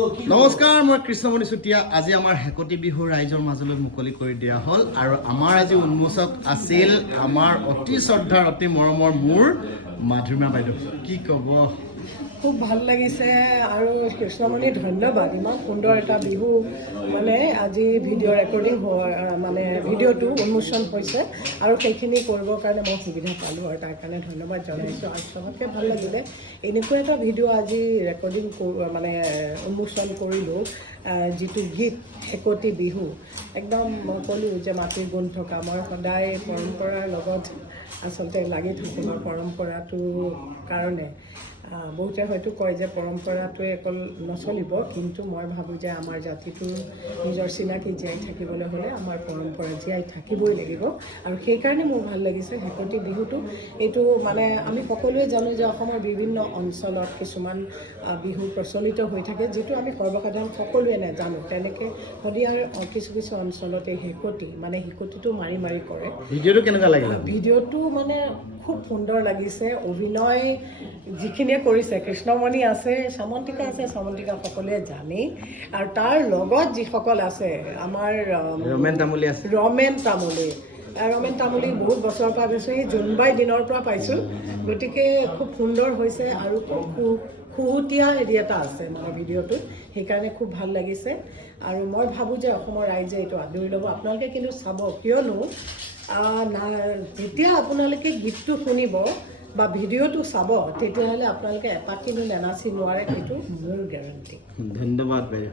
নমস্কাৰ, মই কৃষ্ণমণি চুতীয়া। আজি আমাৰ হেকতি বিহু ৰাইজৰ মাজলৈ মুকলি কৰি দিয়া হ'ল আৰু আমাৰ আজি উন্মোচক আছিল আমাৰ অতি শ্ৰদ্ধাৰ অতি মৰমৰ মোৰ মাধুৰ্মা বাইদেউ। কি ক'ব? খুব ভাল লাগিছে আৰু কৃষ্ণমণি ধন্যবাদ। ইমান সুন্দৰ এটা বিহু মানে আজি ভিডিঅ' ৰেকৰ্ডিং মানে ভিডিঅ'টো উন্মোচন হৈছে আৰু সেইখিনি কৰিবৰ কাৰণে মই সুবিধা পালোঁ আৰু তাৰ কাৰণে ধন্যবাদ জনাইছোঁ। আৰু চবতকৈ ভাল লাগিলে এনেকুৱা এটা ভিডিঅ' আজি ৰেকৰ্ডিং মানে উন্মোচন কৰিলোঁ, যিটো গীত হেকতি বিহু একদম মই ক'লোঁ যে মাটিৰ গুণ থকা। মই সদায় পৰম্পৰাৰ লগত আচলতে লাগি থাকোঁ। মই পৰম্পৰাটোৰ কাৰণে বহুতে হয়তো কয় যে পৰম্পৰাটোৱে অকল নচলিব, কিন্তু মই ভাবোঁ যে আমাৰ জাতিটোৰ নিজৰ চিনাকি জীয়াই থাকিবলৈ হ'লে আমাৰ পৰম্পৰা জীয়াই থাকিবই লাগিব। আৰু সেইকাৰণে মোৰ ভাল লাগিছে হেকতি বিহুটো। এইটো মানে আমি সকলোৱে জানো যে অসমৰ বিভিন্ন অঞ্চলত কিছুমান বিহু প্ৰচলিত হৈ থাকে, যিটো আমি সৰ্বসাধাৰণ সকলোৱে নাজানো। তেনেকৈ শদিয়াৰ কিছু কিছু অঞ্চলত এই হিকতিটো মাৰি মাৰি কৰে। ভিডিঅ'টো কেনেকুৱা লাগিলে? ভিডিঅ'টো মানে খুব সুন্দৰ লাগিছে। অভিনয় যিখিনিয়ে কৰিছে, কৃষ্ণমণি আছে, সামন্তিকা আছে, সামন্তিকা সকলোৱে জানেই। আৰু তাৰ লগত যিসকল আছে, আমাৰ ৰমেন তামুলী আছে। ৰমেন তামুলী বহুত বছৰৰ পৰা পাইছোঁ, এই জোনবাই দিনৰ পৰা পাইছোঁ। গতিকে খুব সুন্দৰ হৈছে আৰু খুব খুহুতীয়া হেৰি এটা আছে মানে ভিডিঅ'টোত। সেইকাৰণে খুব ভাল লাগিছে আৰু মই ভাবোঁ যে অসমৰ ৰাইজে এইটো আদৰি ল'ব। আপোনালোকে কিন্তু চাব, কিয়নো যেতিয়া আপোনালোকে গীতটো শুনিব বা ভিডিঅ'টো চাব, তেতিয়াহ'লে আপোনালোকে এপাক কিন্তু নেনাচি নোৱাৰে, সেইটো মোৰ গেৰাণ্টি। ধন্যবাদ বাইদেউ।